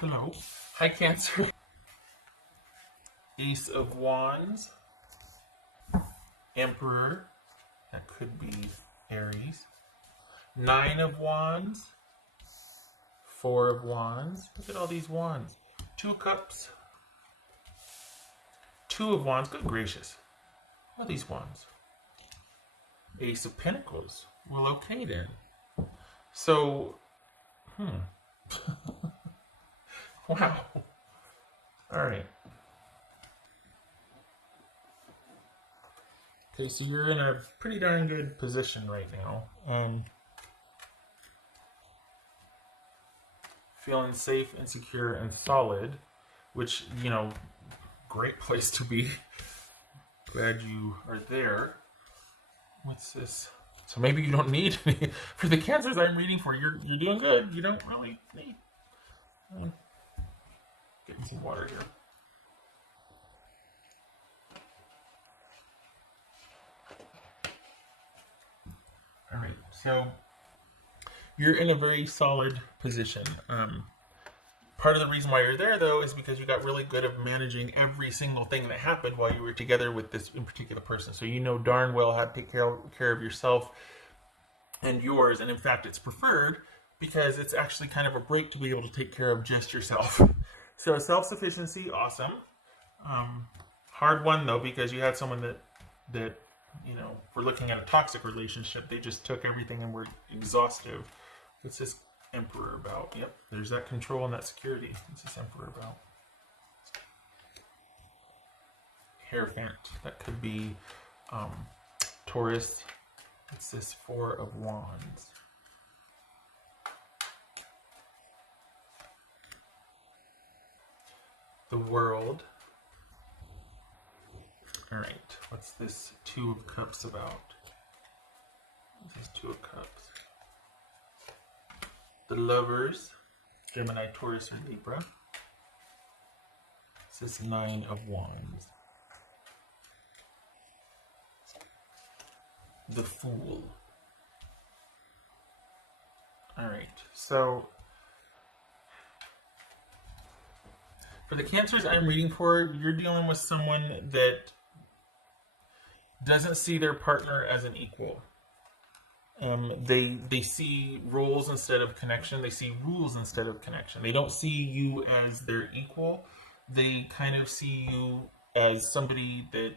Hello. Hi, Cancer. Ace of Wands. Emperor. That could be Aries. Nine of Wands. Four of Wands. Look at all these wands. Two Cups. Two of Wands. Good gracious. All these wands. Ace of Pentacles. Well, okay then. So, wow. All right. Okay, so you're in a pretty darn good position right now. Feeling safe and secure and solid, which, great place to be. Glad you are there. What's this? So maybe you don't need any. For the Cancers I'm reading for, you're doing good. You don't really need. Getting some water here. All right, so you're in a very solid position. Part of the reason why you're there, though, is because you got really good at managing every single thing that happened while you were together with this in particular person. So you know darn well how to take care of yourself and yours. And in fact, it's preferred because it's actually kind of a break to be able to take care of just yourself. So self-sufficiency, awesome. Hard one, though, because you had someone that we're looking at a toxic relationship. They just took everything and were exhaustive. What's this Emperor about? Yep, there's that control and that security. What's this Emperor about? Hierophant. That could be Taurus. What's this Four of Wands? The World. All right, what's this Two of Cups about? What's this Two of Cups? The Lovers, Gemini, Taurus, or Libra. This is Nine of Wands. The Fool. All right, so for the Cancers I'm reading for, you're dealing with someone that doesn't see their partner as an equal. They see roles instead of connection. They see rules instead of connection. They don't see you as their equal. They kind of see you as somebody that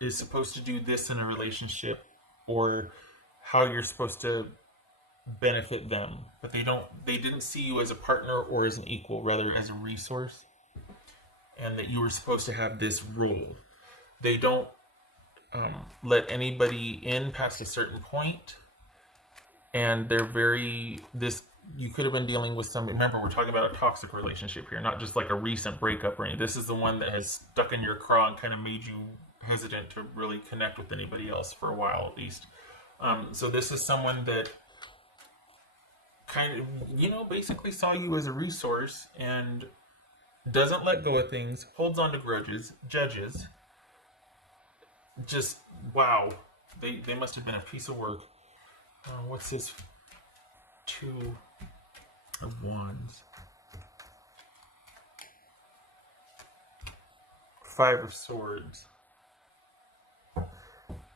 is supposed to do this in a relationship, or how you're supposed to benefit them. But they didn't see you as a partner or as an equal, rather as a resource, and that you were supposed to have this role. They don't let anybody in past a certain point. And they're you could have been dealing with somebody. Remember, we're talking about a toxic relationship here, not just like a recent breakup or anything. This is the one that has stuck in your craw and kind of made you hesitant to really connect with anybody else for a while, at least. So this is someone that kind of, basically saw you as a resource and doesn't let go of things, holds on to grudges, judges. Just, wow. They must have been a piece of work. What's this Two of Wands? Five of Swords.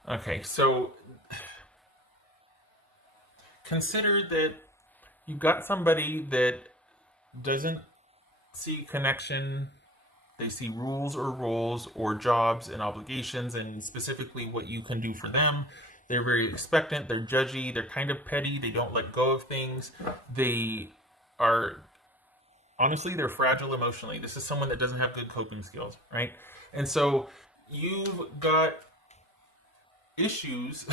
Okay, so consider that you've got somebody that doesn't see connection. They see rules or roles or jobs and obligations and specifically what you can do for them. They're very expectant, they're judgy, they're kind of petty, they don't let go of things. They are, honestly, they're fragile emotionally. This is someone that doesn't have good coping skills, right? And so you've got issues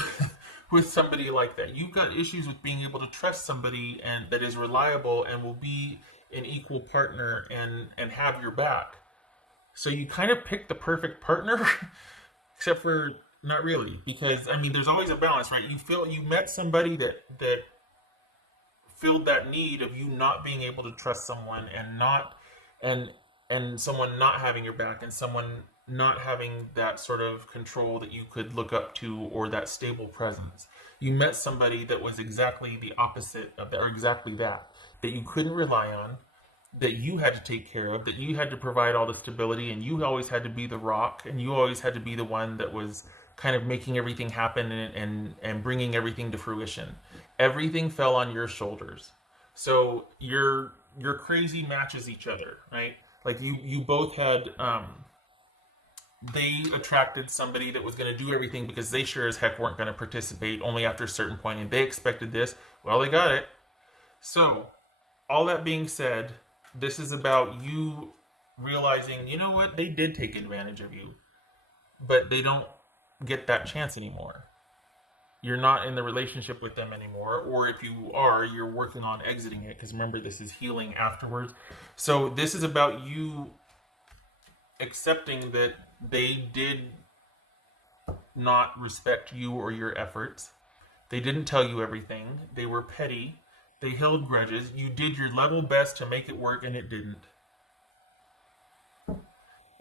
with somebody like that. You've got issues with being able to trust somebody and that is reliable and will be an equal partner and have your back. So you kind of pick the perfect partner, except for not really, because there's always a balance, right? You met somebody that filled that need of you not being able to trust someone and someone not having your back and someone not having that sort of control that you could look up to or that stable presence. You met somebody that was exactly the opposite of that, or exactly that you couldn't rely on, that you had to take care of, that you had to provide all the stability, and you always had to be the rock, and you always had to be the one that was kind of making everything happen and bringing everything to fruition. Everything fell on your shoulders. So your crazy matches each other, right? Like you both had they attracted somebody that was going to do everything because they sure as heck weren't going to participate only after a certain point, and they expected this. Well, they got it. So, all that being said, this is about you realizing, you know what, they did take advantage of you, but they don't get that chance anymore. You're not in the relationship with them anymore, or if you are, you're working on exiting it, because remember, this is healing afterwards. So, this is about you accepting that they did not respect you or your efforts. They didn't tell you everything. They were petty. They held grudges. You did your level best to make it work, and it didn't.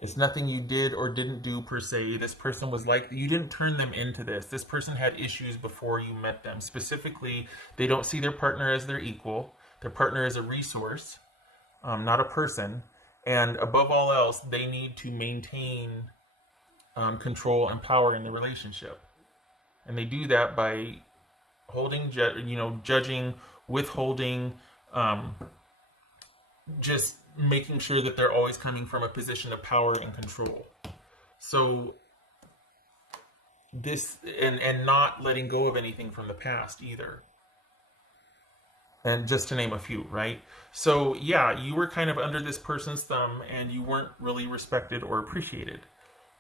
It's nothing you did or didn't do per se. This person was like, you didn't turn them into this. This person had issues before you met them. Specifically, they don't see their partner as their equal. Their partner is a resource, not a person. And above all else, they need to maintain control and power in the relationship. And they do that by holding, judging, withholding, just making sure that they're always coming from a position of power and control. So this, and not letting go of anything from the past either. And just to name a few, right? So yeah, you were kind of under this person's thumb and you weren't really respected or appreciated.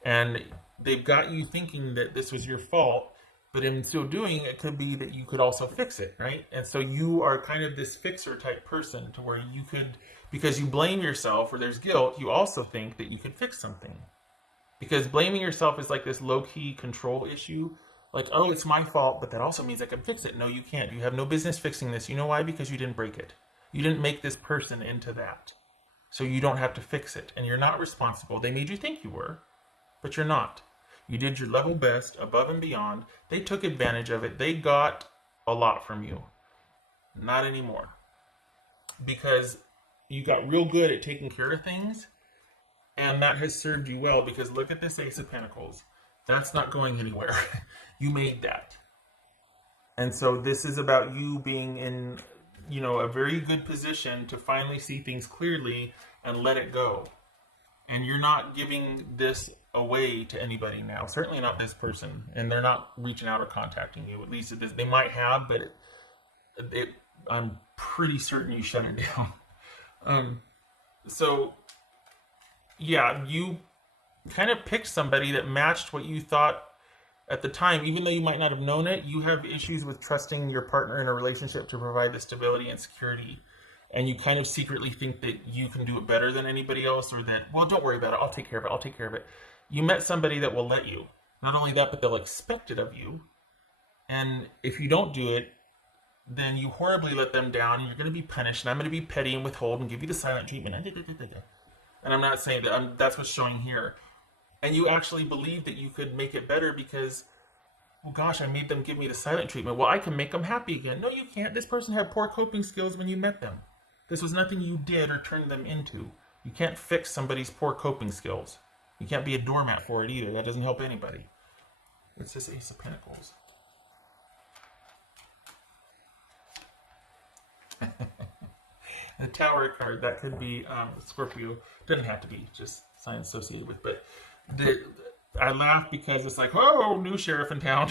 And they've got you thinking that this was your fault, but in so doing, it could be that you could also fix it, right? And so you are kind of this fixer type person to where you could, because you blame yourself or there's guilt, you also think that you could fix something. Because blaming yourself is like this low-key control issue. Like, oh, it's my fault, but that also means I can fix it. No, you can't. You have no business fixing this. You know why? Because you didn't break it. You didn't make this person into that. So you don't have to fix it. And you're not responsible. They made you think you were, but you're not. You did your level best, above and beyond. They took advantage of it. They got a lot from you. Not anymore. Because you got real good at taking care of things, and that has served you well, because look at this Ace of Pentacles. That's not going anywhere. You made that. And so this is about you being in, a very good position to finally see things clearly and let it go. And you're not giving this away to anybody now. Certainly not this person. And they're not reaching out or contacting you. At least they might have, but I'm pretty certain you shut it down. So, yeah, you kind of picked somebody that matched what you thought at the time. Even though you might not have known it, you have issues with trusting your partner in a relationship to provide the stability and security. And you kind of secretly think that you can do it better than anybody else, or that, well, don't worry about it. I'll take care of it. You met somebody that will let you. Not only that, but they'll expect it of you. And if you don't do it, then you horribly let them down, and you're going to be punished, and I'm going to be petty and withhold and give you the silent treatment. And I'm not saying that. That's what's showing here. And you actually believe that you could make it better because, well, gosh, I made them give me the silent treatment. Well, I can make them happy again. No, you can't. This person had poor coping skills when you met them. This was nothing you did or turned them into. You can't fix somebody's poor coping skills. You can't be a doormat for it either. That doesn't help anybody. It's this Ace of Pentacles. The Tower card, that could be Scorpio. Doesn't have to be, just signs associated with. But I laugh because it's like, oh, new sheriff in town.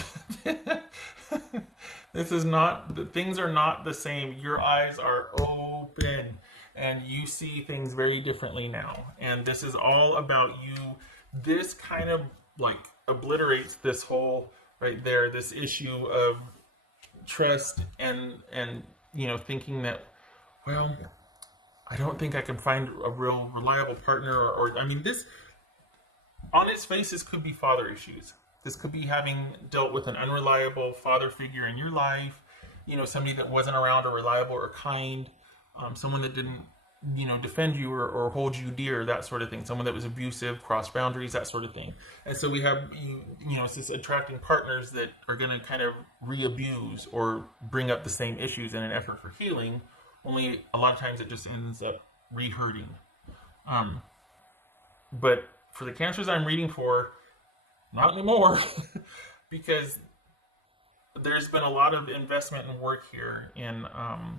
This is not, things are not the same. Your eyes are open and you see things very differently now. And this is all about you. This kind of like obliterates this whole right there, this issue of trust and thinking that, well, I don't think I can find a real reliable partner, or I mean, this, on its face, this could be father issues. This could be having dealt with an unreliable father figure in your life, somebody that wasn't around or reliable or kind, someone that didn't, defend you or hold you dear, that sort of thing. Someone that was abusive, crossed boundaries, that sort of thing. And so we have, it's this attracting partners that are going to kind of re-abuse or bring up the same issues in an effort for healing. Only a lot of times it just ends up re-hurting. But for the cancers I'm reading for, not anymore, because there's been a lot of investment and work here in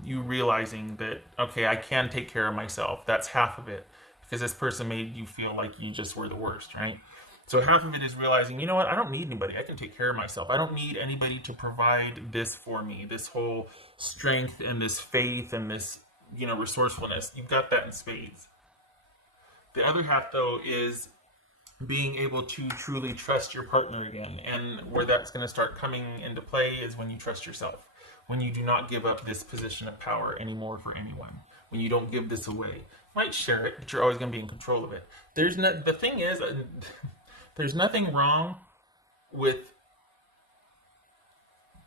you realizing that, okay, I can take care of myself. That's half of it, because this person made you feel like you just were the worst, right? So half of it is realizing, you know what, I don't need anybody. I can take care of myself. I don't need anybody to provide this for me, this whole strength and this faith and this, resourcefulness. You've got that in spades. The other half, though, is being able to truly trust your partner again. And where that's going to start coming into play is when you trust yourself. When you do not give up this position of power anymore for anyone. When you don't give this away. You might share it, but you're always going to be in control of it. The thing is, there's nothing wrong with...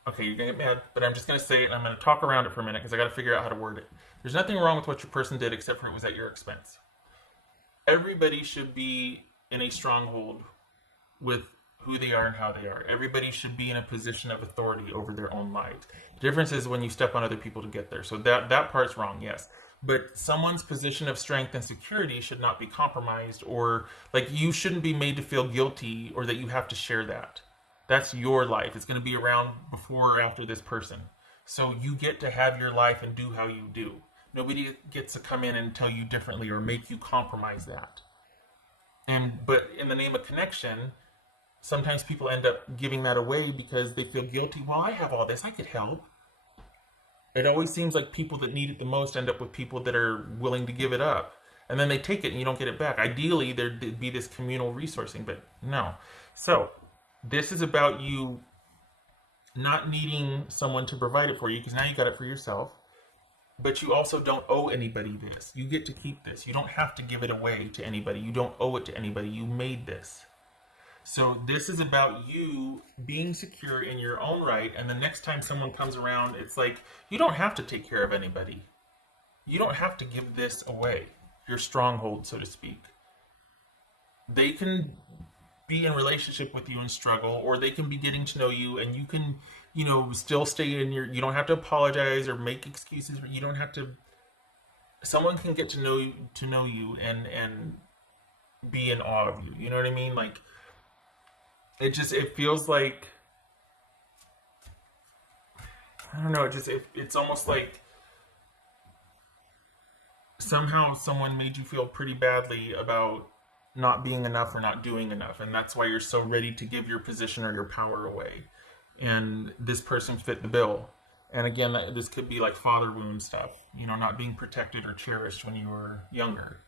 Okay, you're going to get mad, but I'm just going to say it, and I'm going to talk around it for a minute because I got to figure out how to word it. There's nothing wrong with what your person did except for it was at your expense. Everybody should be in a stronghold with who they are and how they are. Everybody should be in a position of authority over their own lives. The difference is when you step on other people to get there. So that part's wrong, yes. But someone's position of strength and security should not be compromised, or like you shouldn't be made to feel guilty or that you have to share that. That's your life. It's going to be around before or after this person. So you get to have your life and do how you do. Nobody gets to come in and tell you differently or make you compromise that. But in the name of connection, sometimes people end up giving that away because they feel guilty. Well, I have all this. I could help. It always seems like people that need it the most end up with people that are willing to give it up. And then they take it and you don't get it back. Ideally, there'd be this communal resourcing, but no. So this is about you not needing someone to provide it for you because now you got it for yourself. But you also don't owe anybody this. You get to keep this. You don't have to give it away to anybody. You don't owe it to anybody. You made this. So this is about you being secure in your own right. And the next time someone comes around, it's like, you don't have to take care of anybody. You don't have to give this away. Your stronghold, so to speak. They can be in relationship with you and struggle, or they can be getting to know you and you can, still stay in you don't have to apologize or make excuses. You don't have to, someone can get to know you and be in awe of you. You know what I mean? Like, it feels like, I don't know, it's almost like somehow someone made you feel pretty badly about not being enough or not doing enough, and that's why you're so ready to give your position or your power away. And this person fit the bill. And again, this could be like father wound stuff, not being protected or cherished when you were younger,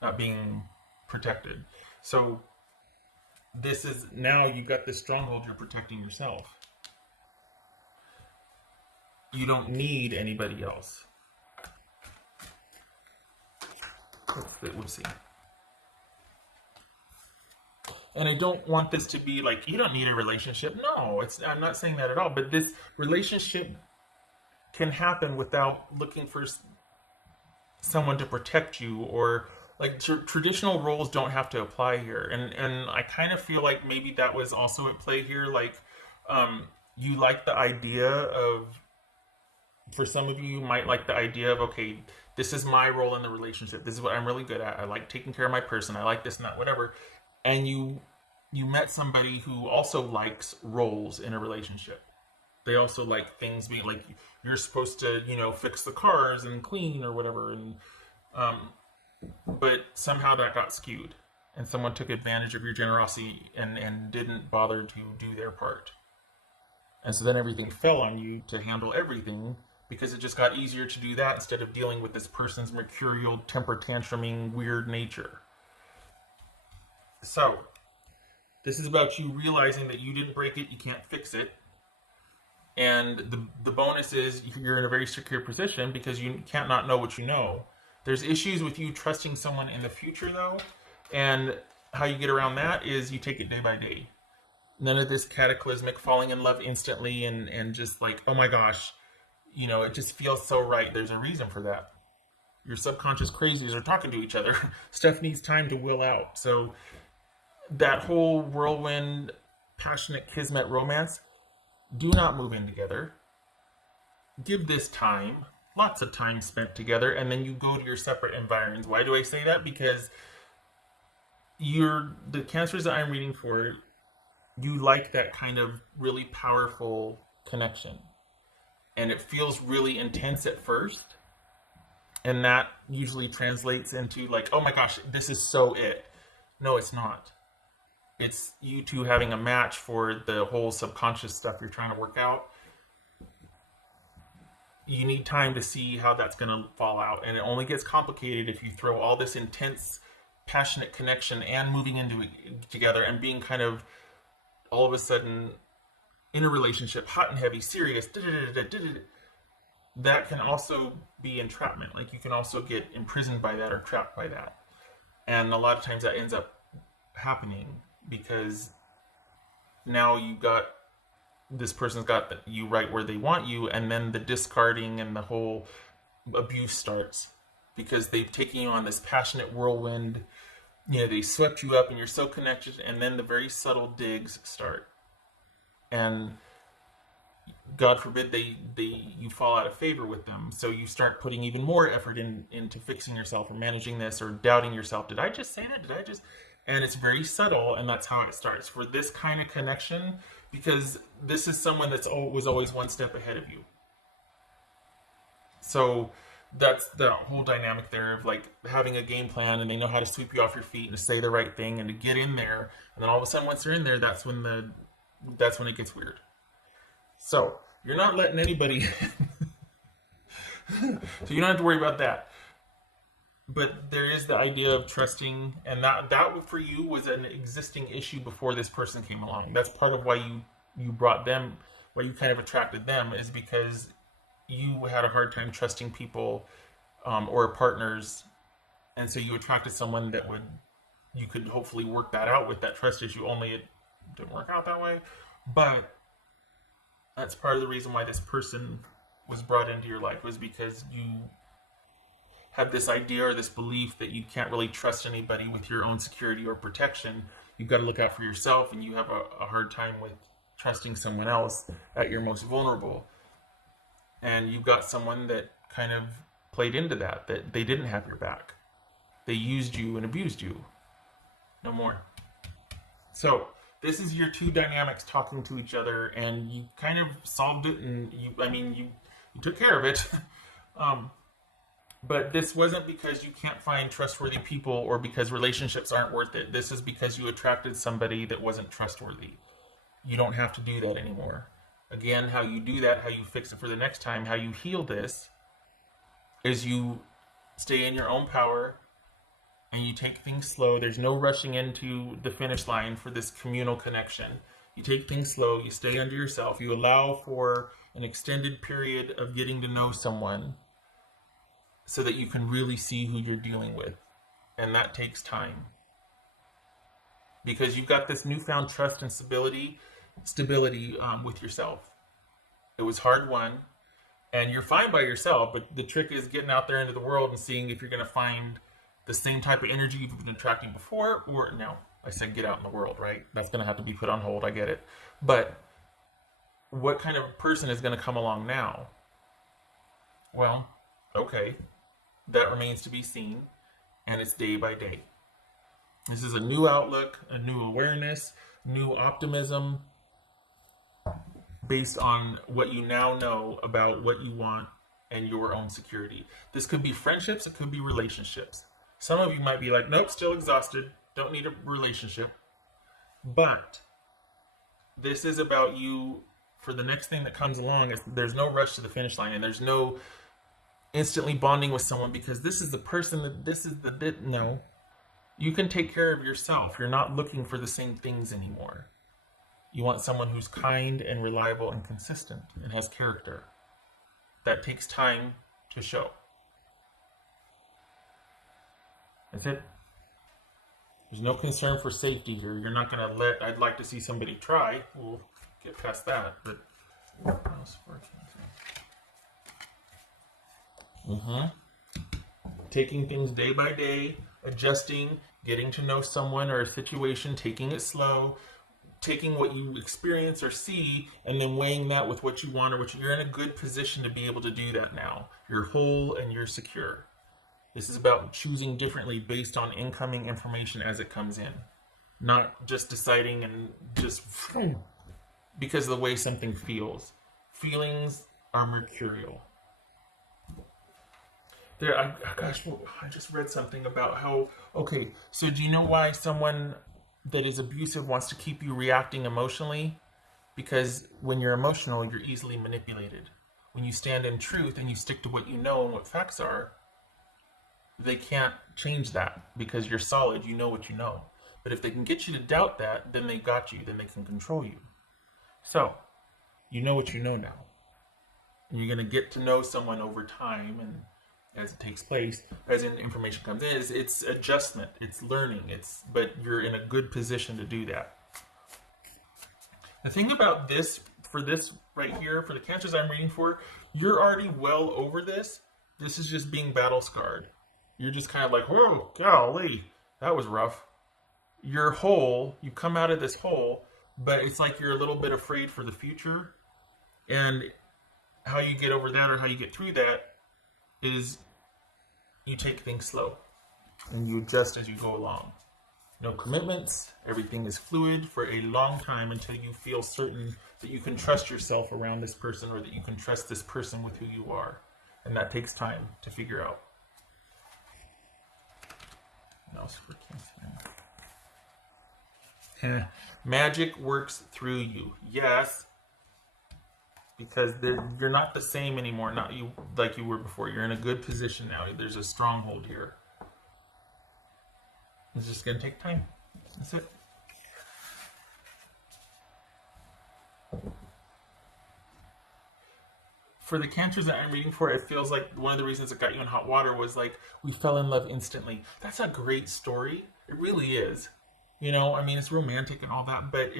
not being protected. So this is, now you've got this stronghold, you're protecting yourself. You don't need anybody else. Let's see. And I don't want this to be like, you don't need a relationship. No, I'm not saying that at all. But this relationship can happen without looking for someone to protect you, or like traditional roles don't have to apply here. And I kind of feel like maybe that was also at play here. Like, you like the idea of, for some of you might like the idea of, okay, this is my role in the relationship. This is what I'm really good at. I like taking care of my person. I like this and that, whatever. And you met somebody who also likes roles in a relationship. They also like things being like, you're supposed to, fix the cars and clean or whatever. And but somehow that got skewed, and someone took advantage of your generosity and didn't bother to do their part. And so then everything fell on you to handle everything, because it just got easier to do that instead of dealing with this person's mercurial, temper tantruming, weird nature. So, this is about you realizing that you didn't break it, you can't fix it. And the bonus is you're in a very secure position because you can't not know what you know. There's issues with you trusting someone in the future, though. And how you get around that is you take it day by day. None of this cataclysmic falling in love instantly and just like, oh my gosh, it just feels so right. There's a reason for that. Your subconscious crazies are talking to each other. Stuff needs time to will out. So that whole whirlwind, passionate kismet romance, do not move in together. Give this time. lots of time spent together, and then you go to your separate environments. Why do I say that? Because the cancers that I'm reading for, you like that kind of really powerful connection. And it feels really intense at first. And that usually translates into like, oh my gosh, this is so it. No, it's not. It's you two having a match for the whole subconscious stuff you're trying to work out. You need time to see how that's going to fall out. And it only gets complicated if you throw all this intense, passionate connection and moving into it together and being kind of all of a sudden in a relationship, hot and heavy, serious. That can also be entrapment. Like you can also get imprisoned by that or trapped by that. And a lot of times that ends up happening because now you got this person's got you right where they want you, and then the discarding and the whole abuse starts because they've taken you on this passionate whirlwind. You know, they swept you up and you're so connected, and then the very subtle digs start. And God forbid you fall out of favor with them. So you start putting even more effort into fixing yourself or managing this or doubting yourself. Did I just say that? And it's very subtle, and that's how it starts. For this kind of connection, because this is someone was always one step ahead of you. So that's the whole dynamic there of like having a game plan, and they know how to sweep you off your feet and to say the right thing and to get in there. And then all of a sudden, once they're in there, that's when it gets weird. So you're not letting anybody so you don't have to worry about that. But there is the idea of trusting, and that for you was an existing issue before this person came along. That's part of why you brought them, why you kind of attracted them, is because you had a hard time trusting people or partners, and so you attracted someone that you could hopefully work that out with that trust issue. Only it didn't work out that way. But that's part of the reason why this person was brought into your life, was because you have this idea or this belief that you can't really trust anybody with your own security or protection. You've got to look out for yourself, and you have a hard time with trusting someone else at your most vulnerable. And you've got someone that kind of played into that they didn't have your back. They used you and abused you. No more. So this is your two dynamics talking to each other, and you kind of solved it, and you took care of it. But this wasn't because you can't find trustworthy people or because relationships aren't worth it. This is because you attracted somebody that wasn't trustworthy. You don't have to do that anymore. Again, how you do that, how you fix it for the next time, how you heal this, is you stay in your own power and you take things slow. There's no rushing into the finish line for this communal connection. You take things slow, you stay under yourself, you allow for an extended period of getting to know someone so that you can really see who you're dealing with. And that takes time. Because you've got this newfound trust and stability with yourself. It was hard won, and you're fine by yourself, but the trick is getting out there into the world and seeing if you're going to find the same type of energy you've been attracting before, or no. I said get out in the world, right? That's going to have to be put on hold, I get it. But what kind of person is going to come along now? Well, okay. That remains to be seen, and it's day by day. This is a new outlook, a new awareness, new optimism based on what you now know about what you want and your own security. This could be friendships, it could be relationships. Some of you might be like, nope, still exhausted, don't need a relationship. But this is about you for the next thing that comes along. There's no rush to the finish line, and there's no instantly bonding with someone because this is the person that this is the bit. No, you can take care of yourself. You're not looking for the same things anymore. You want someone who's kind and reliable and consistent and has character. That takes time to show. That's it. There's no concern for safety here. You're not going to I'd like to see somebody try. We'll get past that. But taking things day by day, adjusting, getting to know someone or a situation, taking it slow, taking what you experience or see and then weighing that with what you want or what you're in a good position to be able to do that now. You're whole and you're secure. This is about choosing differently based on incoming information as it comes in. Not just deciding and just because of the way something feels. Feelings are mercurial. Gosh, I just read something about how, okay, so do you know why someone that is abusive wants to keep you reacting emotionally? Because when you're emotional, you're easily manipulated. When you stand in truth and you stick to what you know and what facts are, they can't change that because you're solid, you know what you know. But if they can get you to doubt that, then they got you, then they can control you. So, you know what you know now. And you're going to get to know someone over time, and as it takes place, as information comes in, it's adjustment, it's learning, but you're in a good position to do that. The thing about this, for this right here, for the cancers I'm reading for, you're already well over this. This is just being battle scarred. You're just kind of like, whoa, golly, that was rough. You're whole, you come out of this hole, but it's like you're a little bit afraid for the future. And how you get over that or how you get through that is you take things slow and you adjust as you go along. No commitments, everything is fluid for a long time until you feel certain that you can trust yourself around this person or that you can trust this person with who you are. And that takes time to figure out. What else for Cancer? Magic works through you. Yes. Because you're not the same anymore, not you like you were before. You're in a good position now. There's a stronghold here. It's just going to take time. That's it. For the cancers that I'm reading for, it feels like one of the reasons it got you in hot water was like, we fell in love instantly. That's a great story. It really is. You know, I mean, it's romantic and all that, but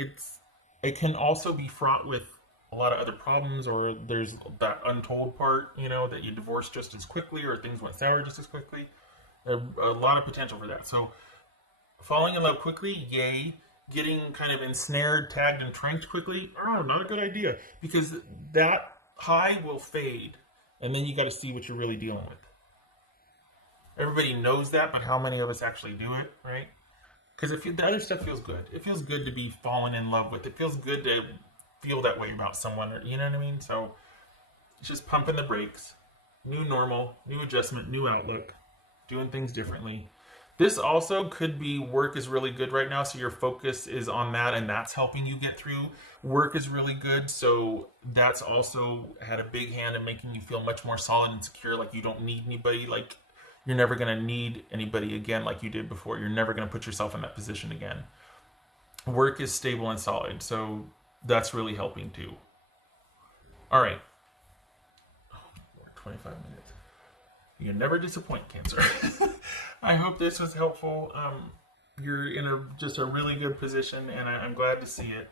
it can also be fraught with a lot of other problems, or there's that untold part, you know, that you divorced just as quickly or things went sour just as quickly. A lot of potential for that. So falling in love quickly, yay. Getting kind of ensnared, tagged, and tranked quickly, not a good idea. Because that high will fade, and then you got to see what you're really dealing with. Everybody knows that, but how many of us actually do it, right? Because the other stuff feels good. It feels good to be fallen in love with. It feels good to feel that way about someone, or, you know what I mean? So it's just pumping the brakes. New normal, new adjustment, new outlook, doing things differently. This also could be work is really good right now, so your focus is on that, and that's helping you get through. Work is really good, so that's also had a big hand in making you feel much more solid and secure, like you don't need anybody, like you're never going to need anybody again like you did before. You're never going to put yourself in that position again. Work is stable and solid, so that's really helping too. All right. 25 minutes. You never disappoint, Cancer. I hope this was helpful. You're in just a really good position, and I'm glad to see it.